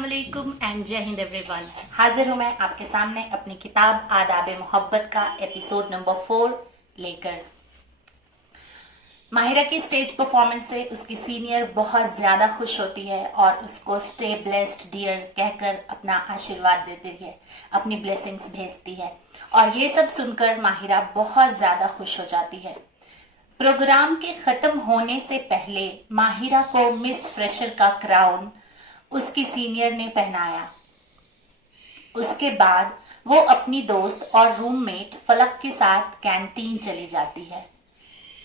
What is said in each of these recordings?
अस्सलाम वालेकुम एंड जय हिंद एवरीवन। हाजिर हूं मैं आपके सामने अपनी किताब आदाब मोहब्बत का एपिसोड नंबर 4 लेकर। माहिरा की स्टेज परफॉर्मेंस से उसकी सीनियर बहुत ज्यादा खुश होती है और उसको स्टे ब्लेस्ड डियर कहकर अपना आशीर्वाद देती है, अपनी ब्लेसिंग्स भेजती है। और ये सब सुनकर माहिरा बहुत ज्यादा खुश हो जाती है। प्रोग्राम के खत्म होने से पहले माहिरा को मिस फ्रेशर का क्राउन उसकी सीनियर ने पहनाया। उसके बाद वो अपनी दोस्त और रूममेट फलक के साथ कैंटीन चली जाती है।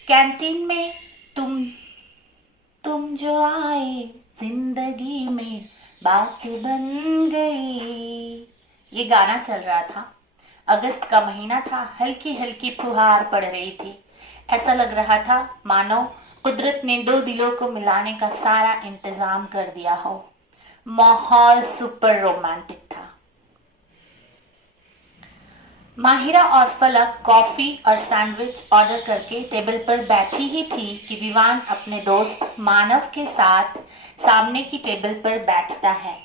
कैंटीन में तुम जो आए जिंदगी में बात बन गई, ये गाना चल रहा था। अगस्त का महीना था, हल्की हल्की फुहार पड़ रही थी। ऐसा लग रहा था मानो कुदरत ने दो दिलों को मिलाने का सारा इंतजाम कर दिया हो। माहौल सुपर रोमांटिक था। माहिरा और फलक कॉफी और सैंडविच ऑर्डर करके टेबल पर बैठी ही थी कि विवान अपने दोस्त मानव के साथ सामने की टेबल पर बैठता है।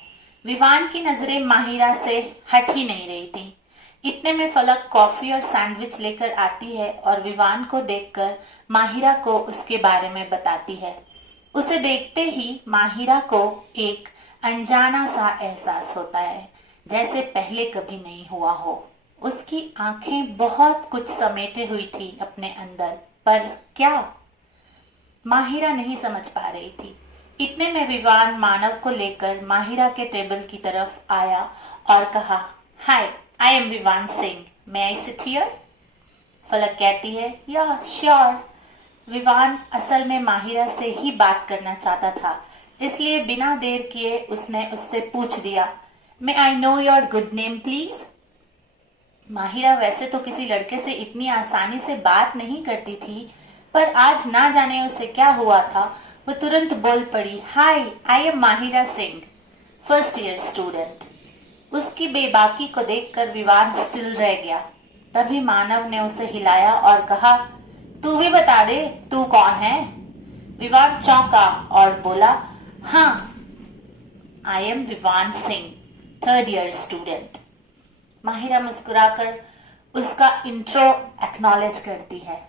विवान की नजरें माहिरा से हट ही नहीं रही थी। इतने में फलक कॉफी और सैंडविच लेकर आती है और विवान को देखकर माहिरा को उसके बारे में बताती है। उसे देखते ही माहिरा को एक अनजाना सा एहसास होता है, जैसे पहले कभी नहीं हुआ हो। उसकी आंखें बहुत कुछ समेटे हुई थी अपने अंदर, पर क्या, माहिरा नहीं समझ पा रही थी। इतने में विवान मानव को लेकर माहिरा के टेबल की तरफ आया और कहा, hi, I am Vivaan Singh, may I sit here? Falak कहती है, या श्योर। विवान असल में माहिरा से ही बात करना चाहता था, इसलिए बिना देर किए उसने उससे पूछ दिया, may I know your good name please? Mahira वैसे तो किसी लड़के से इतनी आसानी से बात नहीं करती थी, पर आज ना जाने उसे क्या हुआ था, वो तुरंत बोल पड़ी, hi, I am Mahira Singh, first year student. उसकी बेबाकी को देखकर विवान स्टिल रह गया। तभी मानव ने उसे हिलाया और कहा, तू भी बता दे तू कौन है? विवान चौंका और बोला, हाँ, I am Vivaan Singh, third year student. Mahira मुस्कुराकर उसका इंट्रो एक्नॉलेज करती है।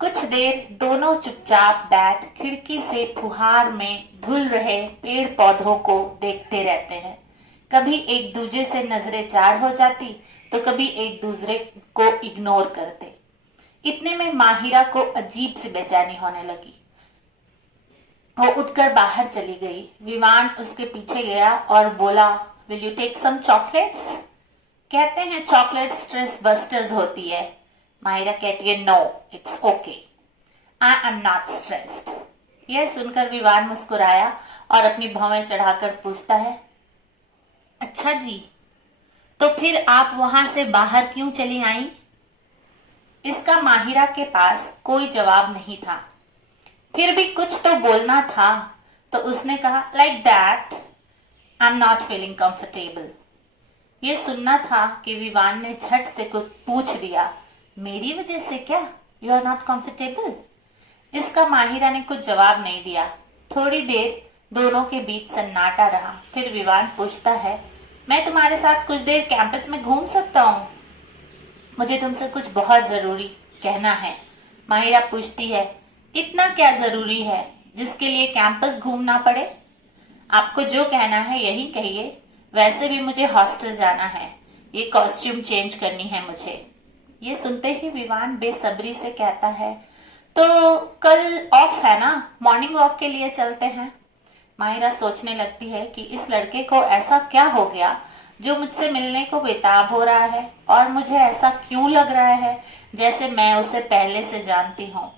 कुछ देर दोनों चुपचाप बैठ खिड़की से फुहार में धुल रहे पेड़ पौधों को देखते रहते हैं। कभी एक दूसरे से नजरें चार हो जाती तो कभी एक दूसरे को इग्नोर करते। इतने में माहिरा को अजीब सी बेचैनी होने लगी। वो उठकर बाहर चली गई। विवान उसके पीछे गया और बोला, will you take some chocolates? कहते हैं चॉकलेट स्ट्रेस बस्टर्स होती है। माहिरा कहती है, no, it's okay, I am not stressed. यह सुनकर विवान मुस्कुराया और अपनी भौवें चढ़ाकर पूछता है, अच्छा जी, तो फिर आप वहां से बाहर क्यों चली आई? इसका माहिरा के पास कोई जवाब नहीं था। फिर भी कुछ तो बोलना था, तो उसने कहा, like that, I am not feeling comfortable. ये सुनना था कि विवान ने झट से कुछ पूछ दिया, मेरी वजह से क्या? You are not comfortable? इसका माहिरा ने कुछ जवाब नहीं दिया। थोड़ी देर दोनों के बीच सन्नाटा रहा। फिर विवान पूछता है, मैं तुम्हारे साथ कुछ देर कैंपस में घूम सकता हूँ? मुझे तुमसे कुछ बहुत जरूरी कहना है। माहिरा पूछती है, इतना क्या जरूरी है जिसके लिए कैंपस घूमना पड़े? आपको जो कहना है यही कहिए, वैसे भी मुझे हॉस्टल जाना है, ये कॉस्ट्यूम चेंज करनी है मुझे। ये सुनते ही विवान बेसब्री से कहता है, तो कल ऑफ है ना, मॉर्निंग वॉक के लिए चलते हैं। माहिरा सोचने लगती है कि इस लड़के को ऐसा क्या हो गया जो मुझसे मिलने को बेताब हो रहा है, और मुझे ऐसा क्यों लग रहा है जैसे मैं उसे पहले से जानती हूँ।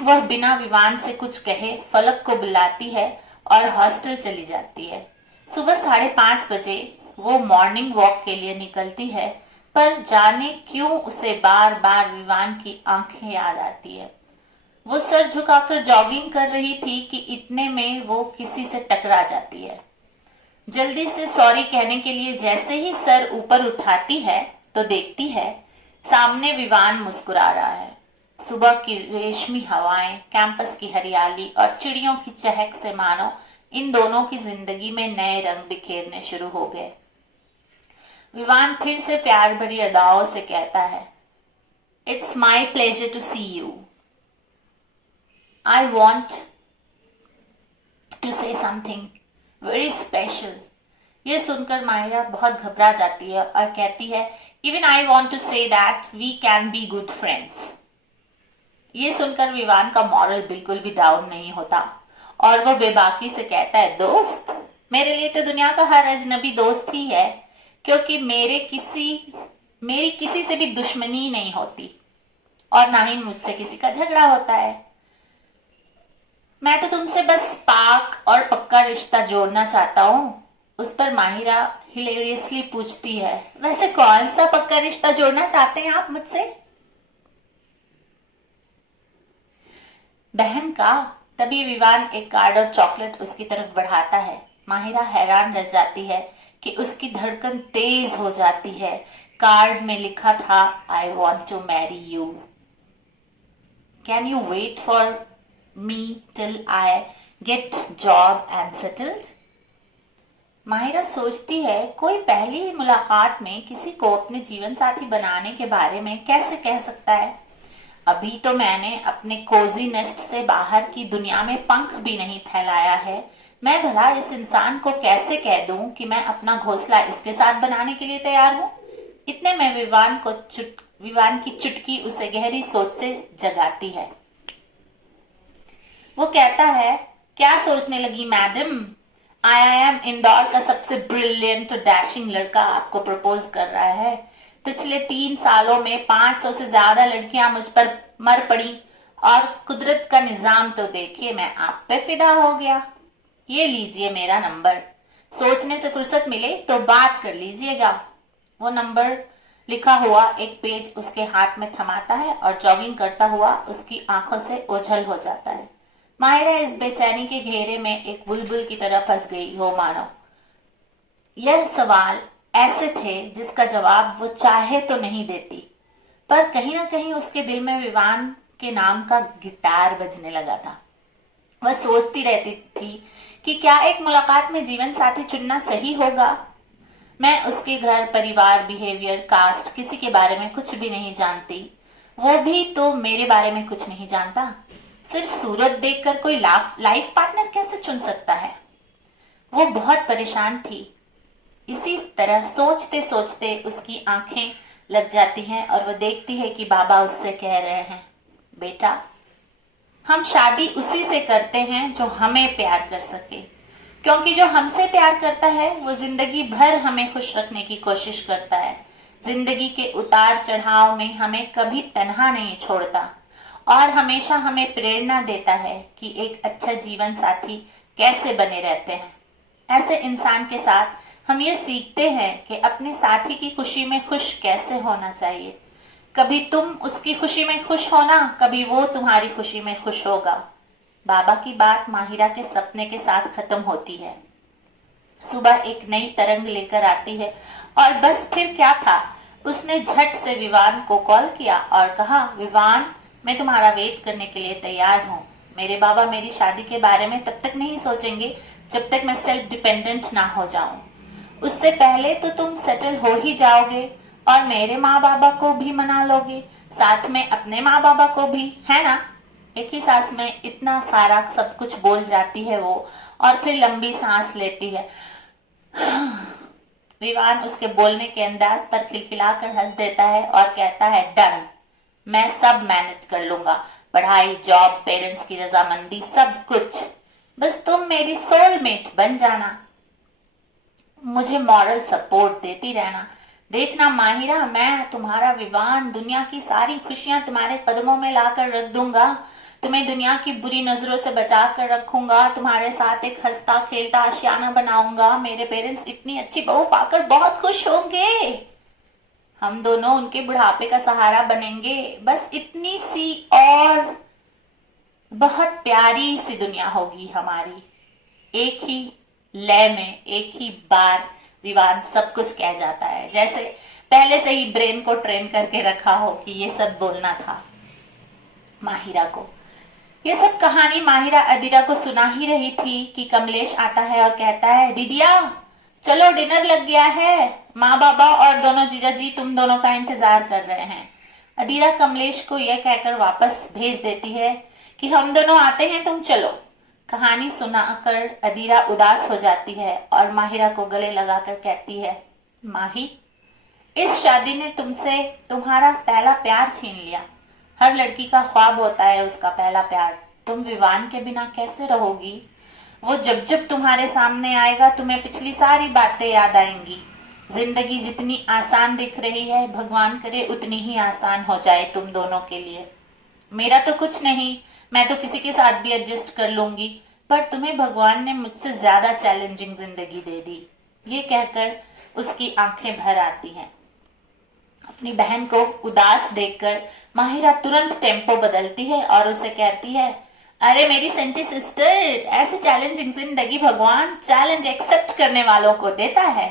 वह बिना विवान से कुछ कहे फलक को बुलाती है और हॉस्टल चली जाती है। सुबह 5:30 बजे वो मॉर्निंग वॉक के लिए निकलती है, पर जाने क्यों उसे बार बार विवान की आंखें याद आती है। वो सर झुकाकर जॉगिंग कर रही थी कि इतने में वो किसी से टकरा जाती है। जल्दी से सॉरी कहने के लिए जैसे ही सर ऊपर उठाती है तो देखती है सामने विवान मुस्कुरा रहा है। सुबह की रेशमी हवाएं, कैंपस की हरियाली और चिड़ियों की चहक से मानो इन दोनों की जिंदगी में नए रंग बिखेरने शुरू हो गए। विवान फिर से प्यार भरी अदाओं से कहता है, it's my pleasure to see you. I want to say something very special. ये सुनकर माहिरा बहुत घबरा जाती है और कहती है, even I want to say that we can be good friends. ये सुनकर विवान का मॉरल बिल्कुल भी डाउन नहीं होता और वो बेबाकी से कहता है, दोस्त, मेरे लिए तो दुनिया का हर अजनबी दोस्त ही है, क्योंकि मेरी किसी से भी दुश्मनी नहीं होती और ना ही मुझसे किसी का झगड़ा होता है। मैं तो तुमसे बस पाक और पक्का रिश्ता जोड़ना चाहता हूँ। उस पर माहिरा हिलेरियसली पूछती है, वैसे कौन सा पक्का रिश्ता जोड़ना चाहते हैं आप मुझसे? बहन का। तभी विवान एक कार्ड और चॉकलेट उसकी तरफ बढ़ाता है। माहिरा हैरान रह जाती है कि उसकी धड़कन तेज हो जाती है। कार्ड में लिखा था, I want to marry you, can you wait for me till I get job and settled. Mahira सोचती है, कोई पहली मुलाकात में किसी को अपने जीवन साथी बनाने के बारे में कैसे कह सकता है? अभी तो मैंने अपने कोजी नेस्ट से बाहर की दुनिया में पंख भी नहीं फैलाया है। मैं भला इस इंसान को कैसे कह दूं कि मैं अपना घोंसला इसके साथ बनाने के लिए तैयार हूं? इतने में विवान की चुटकी उसे गहरी सोच से जगाती है। वो कहता है, क्या सोचने लगी मैडम? IIM इंदौर का सबसे ब्रिलियंट और डैशिंग लड़का आपको प्रपोज कर रहा है। पिछले 3 सालों में 500 से ज्यादा लड़कियां मुझ पर मर पड़ी और कुदरत का निजाम तो देखिए, मैं आप पे फिदा हो गया। ये लीजिए मेरा नंबर, सोचने से फुर्सत मिले तो बात कर लीजिएगा। वो नंबर लिखा हुआ एक पेज उसके हाथ में थमाता है और जॉगिंग करता हुआ उसकी आंखों से ओझल हो जाता है। माहिरा इस बेचैनी के घेरे में एक बुलबुल की तरह फंस गई हो मानो। यह सवाल ऐसे थे जिसका जवाब वो चाहे तो नहीं देती, पर कहीं ना कहीं उसके दिल में विवान के नाम का गिटार बजने लगा था। वह सोचती रहती थी कि क्या एक मुलाकात में जीवन साथी चुनना सही होगा। मैं उसके घर, परिवार, बिहेवियर, कास्ट, किसी के बारे में कुछ भी नहीं जानती। वो भी तो मेरे बारे में कुछ नहीं जानता। सिर्फ सूरत देखकर कोई लाइफ पार्टनर कैसे चुन सकता है? वो बहुत परेशान थी। इसी तरह सोचते सोचते उसकी आंखें लग जाती हैं और वो देखती है कि बाबा उससे कह रहे हैं, बेटा, हम शादी उसी से करते हैं जो हमें प्यार कर सके, क्योंकि जो हमसे प्यार करता है वो जिंदगी भर हमें खुश रखने की कोशिश करता है। जिंदगी के उतार चढ़ाव में हमें कभी तन्हा नहीं छोड़ता और हमेशा हमें प्रेरणा देता है कि एक अच्छा जीवन साथी कैसे बने रहते हैं। ऐसे इंसान के साथ हम ये सीखते हैं कि अपने साथी की खुशी में खुश कैसे होना चाहिए। कभी तुम उसकी खुशी में खुश होना, कभी वो तुम्हारी खुशी में खुश होगा। बाबा की बात माहिरा के सपने के साथ खत्म होती है। सुबह एक नई तरंग लेकर आती है और बस फिर क्या था, उसने झट से विवान को कॉल किया और कहा, विवान, मैं तुम्हारा वेट करने के लिए तैयार हूँ। मेरे बाबा मेरी शादी के बारे में तब तक नहीं सोचेंगे जब तक मैं सेल्फ डिपेंडेंट ना हो जाऊं। उससे पहले तो तुम सेटल हो ही जाओगे और मेरे माँ बाबा को भी मना लोगे, साथ में अपने माँ बाबा को भी, है ना? एक ही सांस में इतना सारा सब कुछ बोल जाती है वो और फिर लंबी सांस लेती है। विवान उसके बोलने के अंदाज पर खिलखिलाकर हंस देता है और कहता है, डन, मैं सब मैनेज कर लूंगा, पढ़ाई, जॉब, पेरेंट्स की रजामंदी, सब कुछ। बस तुम मेरी सोलमेट बन जाना, मुझे मॉरल सपोर्ट देती रहना। देखना माहिरा, मैं तुम्हारा विवान, दुनिया की सारी खुशियां तुम्हारे कदमों में लाकर रख दूंगा। तुम्हें दुनिया की बुरी नजरों से बचा कर रखूंगा। तुम्हारे साथ एक हंसता खेलता आशियाना बनाऊंगा। मेरे पेरेंट्स इतनी अच्छी बहू पाकर बहुत खुश होंगे। हम दोनों उनके बुढ़ापे का सहारा बनेंगे। बस इतनी सी और बहुत प्यारी सी दुनिया होगी हमारी। एक ही लय में, एक ही बार विवान सब कुछ कह जाता है, जैसे पहले से ही ब्रेन को ट्रेन करके रखा हो कि ये सब बोलना था माहिरा को। ये सब कहानी माहिरा अदीरा को सुना ही रही थी कि कमलेश आता है और कहता है, दीदिया चलो डिनर लग गया है, माँ बाबा और दोनों जीजा जी तुम दोनों का इंतजार कर रहे हैं। अदीरा कमलेश को यह कहकर वापस भेज देती है कि हम दोनों आते हैं, तुम चलो। कहानी सुनाकर अदीरा उदास हो जाती है और माहिरा को गले लगाकर कहती है, माही, इस शादी ने तुमसे तुम्हारा पहला प्यार छीन लिया। हर लड़की का ख्वाब होता है उसका पहला प्यार। तुम विवान के बिना कैसे रहोगी? वो जब जब तुम्हारे सामने आएगा तुम्हें पिछली सारी बातें याद आएंगी। जिंदगी जितनी आसान दिख रही है, भगवान करे उतनी ही आसान हो जाए तुम दोनों के लिए। मेरा तो कुछ नहीं, मैं तो किसी के साथ भी एडजस्ट कर लूंगी, पर तुम्हें भगवान ने मुझसे ज्यादा चैलेंजिंग जिंदगी दे दी। ये कहकर उसकी आंखें भर आती हैं। अपनी बहन को उदास देखकर माहिरा तुरंत टेम्पो बदलती है और उसे कहती है, अरे मेरी सेंटी सिस्टर, ऐसी चैलेंजिंग जिंदगी भगवान चैलेंज एक्सेप्ट करने वालों को देता है।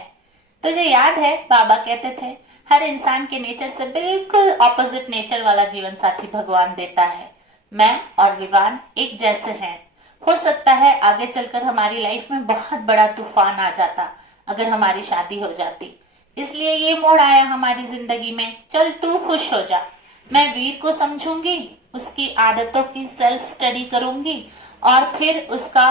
तुझे याद है बाबा कहते थे, हर इंसान के नेचर से बिल्कुल ऑपोजिट नेचर वाला जीवन साथी भगवान देता है। मैं और विवान एक जैसे हैं। हो सकता है आगे चलकर हमारी लाइफ में बहुत बड़ा तूफान आ जाता अगर हमारी शादी हो जाती, इसलिए ये मोड़ आया हमारी जिंदगी में। चल तू खुश हो जा, मैं वीर को समझूंगी, उसकी आदतों की सेल्फ स्टडी करूंगी और फिर उसका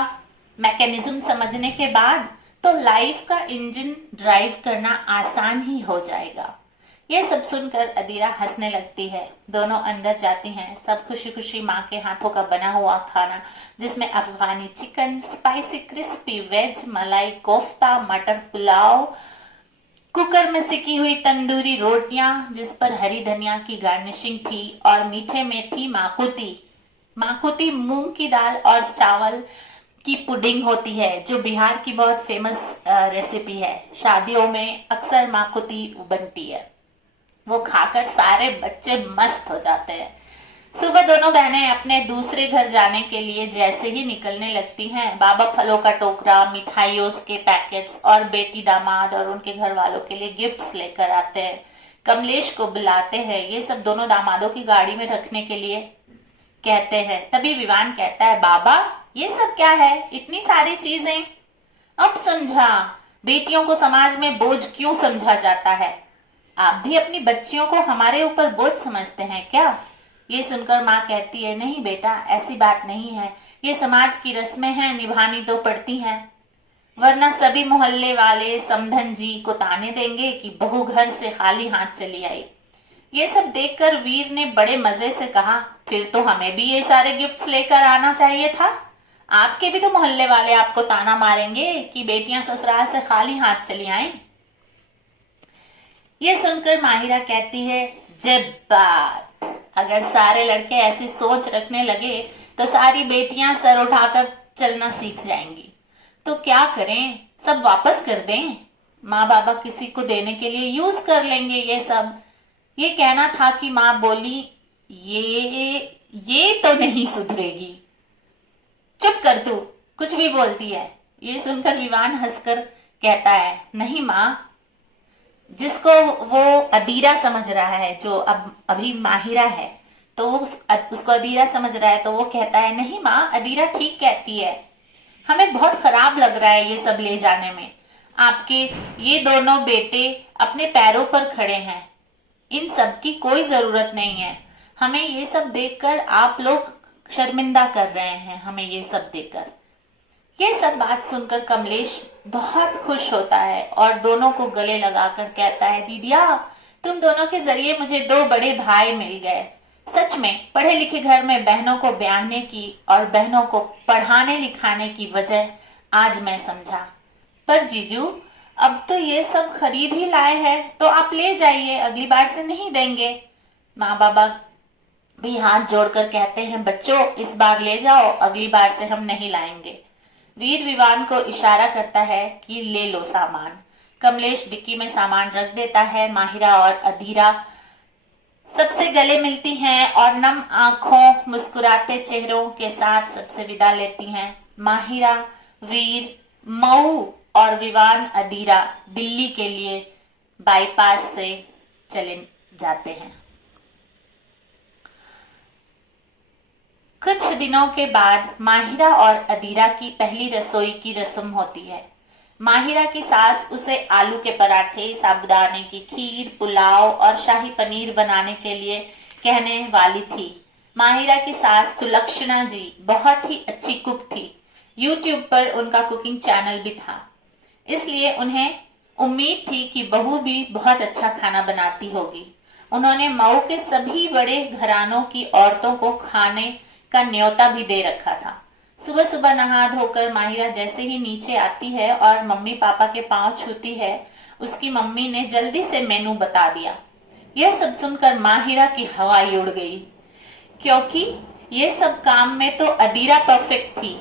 मैकेनिज्म समझने के बाद तो लाइफ का इंजन ड्राइव करना आसान ही हो जाएगा। ये सब सुनकर अदीरा हंसने लगती है। दोनों अंदर जाती हैं। सब खुशी खुशी माँ के हाथों का बना हुआ खाना, जिसमें अफगानी चिकन, स्पाइसी क्रिस्पी वेज, मलाई कोफ्ता, मटर पुलाव, कुकर में सिकी हुई तंदूरी रोटियां जिस पर हरी धनिया की गार्निशिंग थी, और मीठे में थी माकुती। माकुती मूंग की दाल और चावल की पुडिंग होती है, जो बिहार की बहुत फेमस रेसिपी है। शादियों में अक्सर माकुती बनती है। वो खाकर सारे बच्चे मस्त हो जाते हैं। सुबह दोनों बहनें अपने दूसरे घर जाने के लिए जैसे ही निकलने लगती हैं, बाबा फलों का टोकरा, मिठाइयों के पैकेट्स और बेटी दामाद और उनके घर वालों के लिए गिफ्ट्स लेकर आते हैं। कमलेश को बुलाते हैं। ये सब दोनों दामादों की गाड़ी में रखने के लिए कहते हैं। तभी विवान कहता है, बाबा ये सब क्या है, इतनी सारी चीजें? अब समझा बेटियों को समाज में बोझ क्यों समझा जाता है। आप भी अपनी बच्चियों को हमारे ऊपर बोझ समझते हैं क्या? ये सुनकर माँ कहती है, नहीं बेटा, ऐसी बात नहीं है, ये समाज की रस्में हैं, निभानी तो पड़ती हैं, वरना सभी मोहल्ले वाले समधन जी को ताने देंगे कि बहू घर से खाली हाथ चली आई। ये सब देखकर वीर ने बड़े मजे से कहा, फिर तो हमें भी ये सारे गिफ्ट्स लेकर आना चाहिए था। आपके भी तो मोहल्ले वाले आपको ताना मारेंगे कि बेटियां ससुराल से खाली हाथ चली आईं। ये सुनकर माहिरा कहती है, जब बात, अगर सारे लड़के ऐसी सोच रखने लगे तो सारी बेटियां सर उठाकर चलना सीख जाएंगी। तो क्या करें, सब वापस कर दें? माँ बाबा किसी को देने के लिए यूज कर लेंगे ये सब। ये कहना था कि माँ बोली, ये तो नहीं सुधरेगी। चुप कर तू, कुछ भी बोलती है। ये सुनकर विवान हंसकर कहता है, नहीं माँ, जिसको वो अदीरा समझ रहा है, जो अब अभी माहिरा है, तो उसको अदीरा समझ रहा है, तो वो कहता है, नहीं माँ, अदीरा ठीक कहती है, हमें बहुत खराब लग रहा है ये सब ले जाने में। आपके ये दोनों बेटे अपने पैरों पर खड़े हैं, इन सब की कोई जरूरत नहीं है। हमें ये सब देखकर आप लोग शर्मिंदा कर रहे हैं, हमें ये सब देखकर। ये सब बात सुनकर कमलेश बहुत खुश होता है और दोनों को गले लगाकर कहता है, दीदिया, तुम दोनों के जरिए मुझे दो बड़े भाई मिल गए। सच में पढ़े लिखे घर में बहनों को ब्याहने की और बहनों को पढ़ाने लिखाने की वजह आज मैं समझा। पर जीजू, अब तो ये सब खरीद ही लाए हैं, तो आप ले जाइए, अगली बार से नहीं देंगे। माँ बाबा भी हाथ जोड़कर कहते हैं, बच्चों, इस बार ले जाओ, अगली बार से हम नहीं लाएंगे। वीर विवान को इशारा करता है कि ले लो सामान। कमलेश डिक्की में सामान रख देता है। माहिरा और अधीरा सबसे गले मिलती हैं और नम आंखों, मुस्कुराते चेहरों के साथ सबसे विदा लेती हैं। माहिरा, वीर, मऊ और विवान अधीरा दिल्ली के लिए बाईपास से चले जाते हैं। कुछ दिनों के बाद माहिरा और अदीरा की पहली रसोई की रस्म होती है। माहिरा की सास उसे आलू के पराठे, साबूदाने की खीर, पुलाव और शाही पनीर बनाने के लिए कहने वाली थी। माहिरा की सास सुलक्षणा जी बहुत ही अच्छी कुक थी। यूट्यूब पर उनका कुकिंग चैनल भी था, इसलिए उन्हें उम्मीद थी कि बहू भी बहुत अच्छा खाना बनाती होगी। उन्होंने मऊ के सभी बड़े घरानों की औरतों को खाने का न्योता भी दे रखा था। सुबह सुबह नहा धोकर माहिरा जैसे ही नीचे आती है और मम्मी पापा के पांव छूती है, उसकी मम्मी ने जल्दी से मेनू बता दिया। यह सब सुनकर माहिरा की हवाई उड़ गई, क्योंकि ये सब काम में तो अदीरा परफेक्ट थी।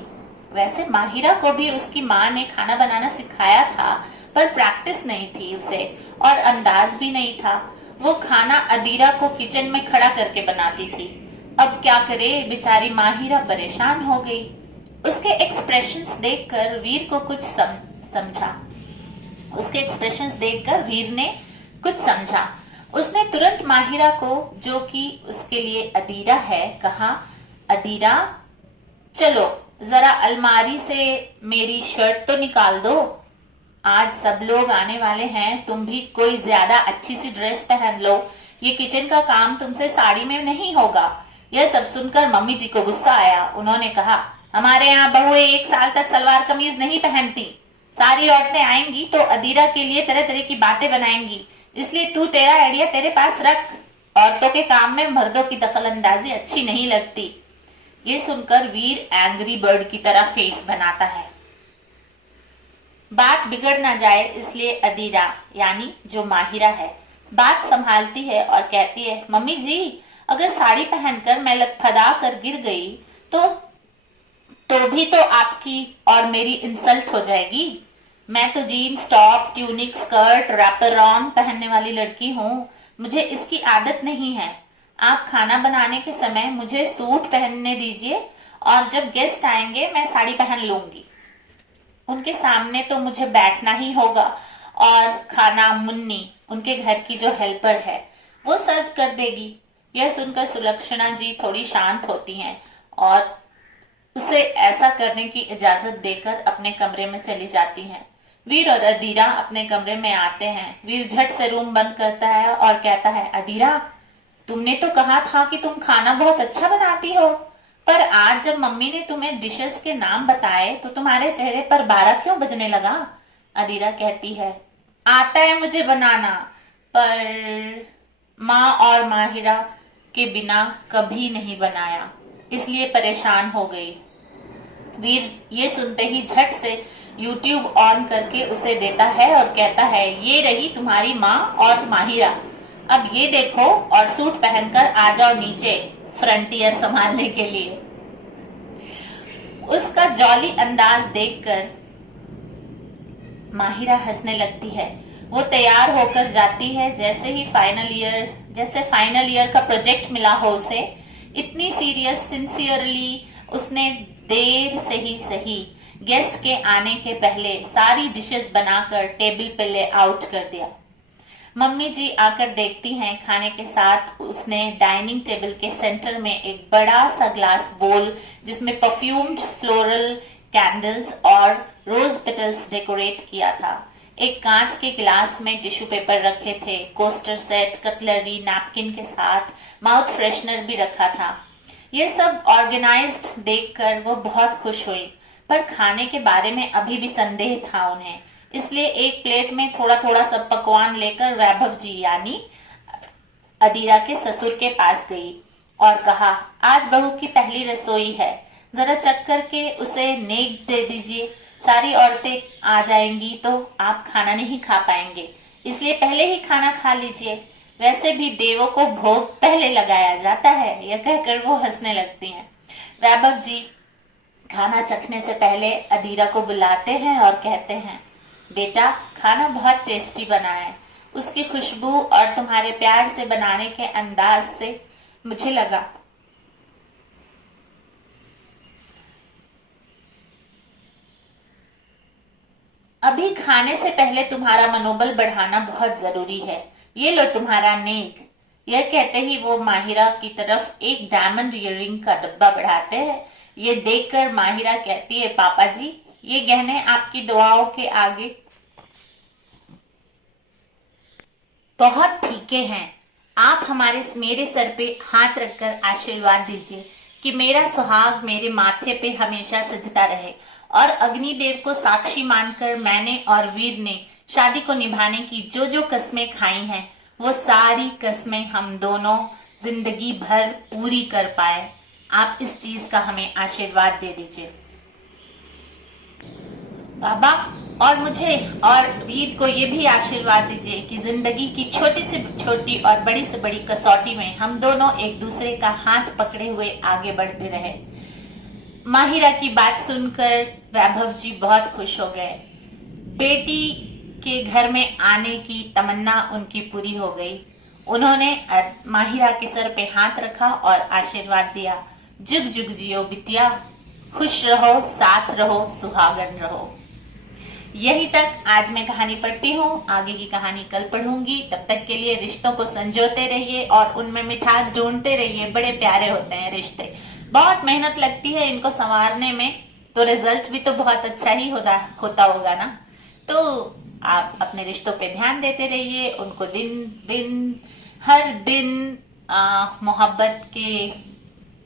वैसे माहिरा को भी उसकी माँ ने खाना बनाना सिखाया था, पर प्रैक्टिस नहीं थी उसे और अंदाज भी नहीं था। वो खाना अदीरा को किचन में खड़ा करके बनाती थी। अब क्या करे, बेचारी माहिरा परेशान हो गई। उसके एक्सप्रेशंस देखकर वीर को कुछ समझा। उसके एक्सप्रेशंस देखकर वीर ने कुछ समझा। उसने तुरंत माहिरा को, जो कि उसके लिए अदीरा है, कहा, अदीरा चलो जरा अलमारी से मेरी शर्ट तो निकाल दो। आज सब लोग आने वाले हैं, तुम भी कोई ज्यादा अच्छी सी ड्रेस पहन लो। ये किचन का काम तुमसे साड़ी में नहीं होगा। यह सब सुनकर मम्मी जी को गुस्सा आया। उन्होंने कहा, हमारे यहाँ बहुएं 1 साल तक सलवार कमीज नहीं पहनती। सारी औरतें आएंगी तो अदीरा के लिए तरह तरह की बातें बनाएंगी, इसलिए तू तेरा आइडिया तेरे पास रख। औरतों के काम में मर्दों की दखलंदाजी अच्छी नहीं लगती। ये सुनकर वीर एंग्री बर्ड की तरह फेस बनाता है। बात बिगड़ ना जाए इसलिए अदीरा, यानी जो माहिरा है, बात संभालती है और कहती है, मम्मी जी अगर साड़ी पहनकर मैं लथपथा कर गिर गई तो भी तो आपकी और मेरी इंसल्ट हो जाएगी। मैं तो jeans top, tunic, skirt, wrapper on पहनने वाली लड़की हूँ। मुझे इसकी आदत नहीं है। आप खाना बनाने के समय मुझे सूट पहनने दीजिए और जब गेस्ट आएंगे मैं साड़ी पहन लूंगी। उनके सामने तो मुझे बैठना ही होगा और खाना मुन्नी, उनके घर की जो हेल्पर है, वो सर्व कर देगी। यह सुनकर सुलक्षणा जी थोड़ी शांत होती हैं और उसे ऐसा करने की इजाजत देकर अपने कमरे में चली जाती हैं। वीर और अदीरा अपने कमरे में आते हैं। वीर झट से रूम बंद करता है और कहता है, अदीरा तुमने तो कहा था कि तुम खाना बहुत अच्छा बनाती हो, पर आज जब मम्मी ने तुम्हें डिशेस के नाम बताए तो तुम्हारे चेहरे पर 12 क्यों बजने लगा? अदीरा कहती है, आता है मुझे बनाना, पर माँ और माहिरा के बिना कभी नहीं बनाया, इसलिए परेशान हो गई। वीर ये सुनते ही झट से YouTube ऑन करके उसे देता है और कहता है, ये रही तुम्हारी माँ और माहिरा, अब ये देखो और सूट पहनकर आ जाओ नीचे फ्रंटियर संभालने के लिए। उसका जॉली अंदाज देखकर माहिरा हंसने लगती है। वो तैयार होकर जाती है जैसे फाइनल ईयर का प्रोजेक्ट मिला हो उसे। इतनी सीरियस सिंसियरली उसने देर से ही सही गेस्ट के आने के पहले सारी डिशेस बनाकर टेबल पे ले आउट कर दिया। मम्मी जी आकर देखती हैं, खाने के साथ उसने डाइनिंग टेबल के सेंटर में एक बड़ा सा ग्लास बोल जिसमें परफ्यूम्ड फ्लोरल कैंडल्स और रोज पेटल्स डेकोरेट किया था। एक कांच के गिलास में टिश्यू पेपर रखे थे, कोस्टर सेट, कटलरी, नैपकिन के साथ माउथ फ्रेशनर भी रखा था। ये सब ऑर्गेनाइज्ड देखकर वो बहुत खुश हुई, पर खाने के बारे में अभी भी संदेह था उन्हें। इसलिए एक प्लेट में थोड़ा थोड़ा सब पकवान लेकर वैभव जी यानी अदीरा के ससुर के पास गई और कहा, आज बहू की पहली रसोई है, जरा चख करके उसे नेक दे दीजिए। सारी औरतें आ जाएंगी तो आप खाना नहीं खा पाएंगे, इसलिए पहले ही खाना खा लीजिए। वैसे भी देवों को भोग पहले लगाया जाता है। यह कहकर वो हंसने लगती हैं। वैभव जी खाना चखने से पहले अदीरा को बुलाते हैं और कहते हैं, बेटा खाना बहुत टेस्टी बना है। उसकी खुशबू और तुम्हारे प्यार से बनाने के अंदाज से मुझे लगा अभी खाने से पहले तुम्हारा मनोबल बढ़ाना बहुत जरूरी है। ये लो तुम्हारा नेक। यह कहते ही वो माहिरा की तरफ एक डायमंड इयररिंग का डब्बा बढ़ाते हैं। ये देखकर माहिरा कहती है, पापा जी, ये गहने आपकी दुआओं के आगे बहुत फीके हैं। आप मेरे सर पे हाथ रखकर आशीर्वाद दीजिए कि मेरा सुहाग मेरे माथे पे हमेशा सजता रहे। और अग्निदेव को साक्षी मानकर मैंने और वीर ने शादी को निभाने की जो जो कस्में खाई हैं, वो सारी कस्में हम दोनों जिंदगी भर पूरी कर पाए। आप इस चीज का हमें आशीर्वाद दे दीजिए बाबा। और मुझे और वीर को ये भी आशीर्वाद दीजिए कि जिंदगी की छोटी से छोटी और बड़ी से बड़ी कसौटी में हम दोनों एक दूसरे का हाथ पकड़े हुए आगे बढ़ते रहे। माहिरा की बात सुनकर वैभव जी बहुत खुश हो गए। बेटी के घर में आने की तमन्ना उनकी पूरी हो गई। उन्होंने माहिरा के सर पे हाथ रखा और आशीर्वाद दिया, जुग जुग जियो बिटिया, खुश रहो, साथ रहो, सुहागन रहो। यही तक आज मैं कहानी पढ़ती हूँ, आगे की कहानी कल पढ़ूंगी। तब तक के लिए रिश्तों को संजोते रहिए और उनमें मिठास ढूंढते रहिए। बड़े प्यारे होते हैं रिश्ते, बहुत मेहनत लगती है इनको संवारने में, तो रिजल्ट भी तो बहुत अच्छा ही होता होगा ना। तो आप अपने रिश्तों पे ध्यान देते रहिए, उनको हर दिन मोहब्बत के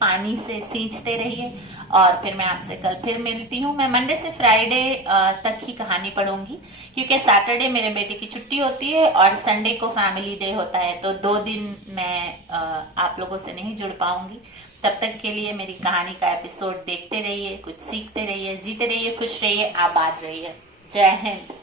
पानी से सींचते रहिए। और फिर मैं आपसे कल फिर मिलती हूँ। मैं मंडे से फ्राइडे तक ही कहानी पढ़ूंगी, क्योंकि सैटरडे मेरे बेटे की छुट्टी होती है और संडे को फैमिली डे होता है, तो 2 दिन मैं आप लोगों से नहीं जुड़ पाऊंगी। तब तक के लिए मेरी कहानी का एपिसोड देखते रहिए, कुछ सीखते रहिए, जीते रहिए, खुश रहिए, आबाद रहिए। जय हिंद।